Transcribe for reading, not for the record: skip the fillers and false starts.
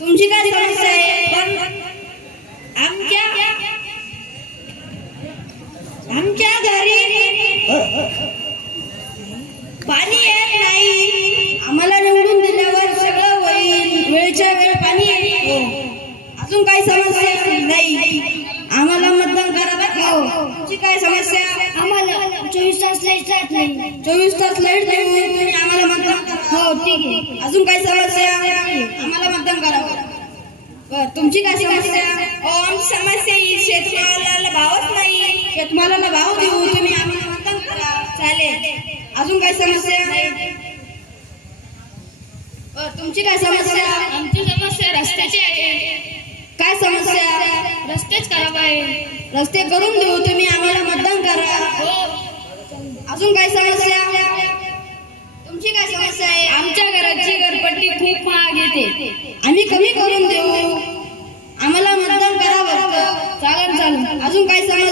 तुमची काय समस्या आहे? पण आमच्या घरी पाणी येत नाही. आम्हाला निवडून दिल्यावर सगळं होईल, वेळच्या वेळ पाणी येईल. अजून काही समस्या नाही. आम्हाला मतदान करावं. तुमची काय समस्या? आम्हाला 24 तास लाईट राहत नाही. 24 तास लाईट देऊ तुम्ही आम्हाला मतदान करा. हो ठीक आहे. अजून काही समस्या? आम्हाला मतदान करावं. बर, तुमची काय समस्या? आमची समस्या ही शेतमालाला भावच नाही. शेतमालाला भाव देऊ तुम्ही आम्हाला मतदान करा. चालेल. अजून काय समस्या? बर, तुमची काय समस्या? आमची समस्या रस्त्याची आहे. काय समस्या? रस्तेच खराब आहे. रस्ते करून देऊ तुम्ही आम्हाला मतदान करा. अजून काय समस्या? तुमची काय समस्या आहे? आमच्या घराची घरपट्टी खूप महाग येते. आम्ही कमी करून देऊ. आम्हाला मतदान करावं. चालेल. अजून काय समस्या?